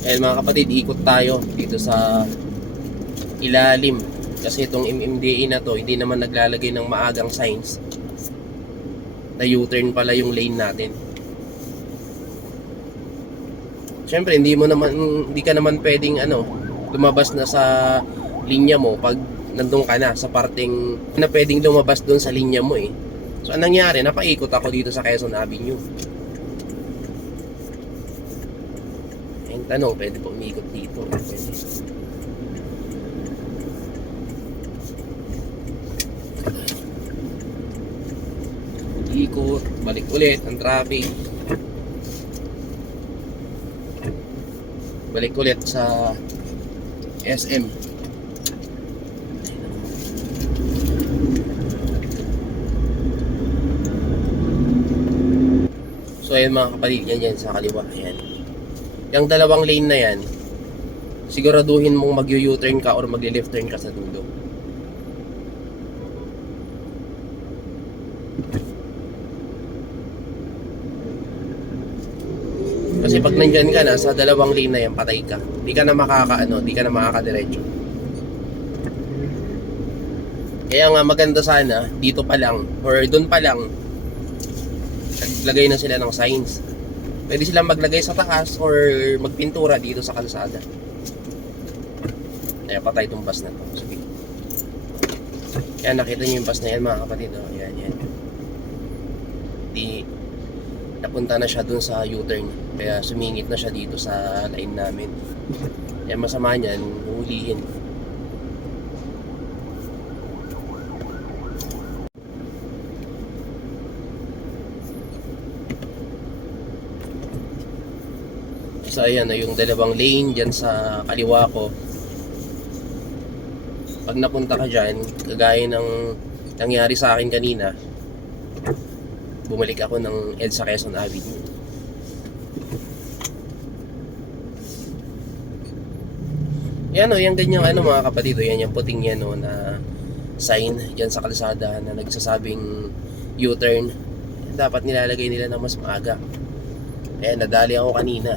Ayan mga kapatid, ikot tayo dito sa ilalim. Kasi itong MMDA na to, hindi naman naglalagay ng maagang signs na U-turn pala yung lane natin. Siyempre, hindi ka naman pwedeng lumabas na sa linya mo pag nandun ka na sa parteng na pwedeng lumabas doon sa linya mo eh. So anong nangyari, napaikot ako dito sa Quezon Avenue. Ayun, tanong, pwede po umikot dito? Pwede. Ikot, balik ulit ang traffic. Balik ulit sa SM. So ayun mga kapatid, yan sa kaliwa. Ayan. Yung dalawang lane na yan, siguraduhin mong mag-U-turn ka or mag-left turn ka sa dulo. Kasi pag nandyan ka na sa dalawang lane na yan, patay ka. Di ka na makakadiretso. Kaya nga maganda sana dito pa lang or doon pa lang naglagay na sila ng signs. Pwede silang maglagay sa taas or magpintura dito sa kalsada. Kaya patay itong bus na to. Sige. Kaya nakita nyo yung bus na yan mga kapatid. Oh, yan. Napunta na siya dun sa U-turn. Kaya sumingit na siya dito sa line namin. Kaya masama niyan, hulihin. So ayan na yung dalawang lane dyan sa kaliwa ko. Pag napunta ka dyan, kagaya ng nangyari sa akin kanina, bumalik ako ng EDSA Quezon Avenue. Yan o, yung ganyang mga kapatid, yan yung puting yan na sign dyan sa kalsada na nagsasabing U-turn. Dapat nilalagay nila na mas maaga. Nadali ako kanina.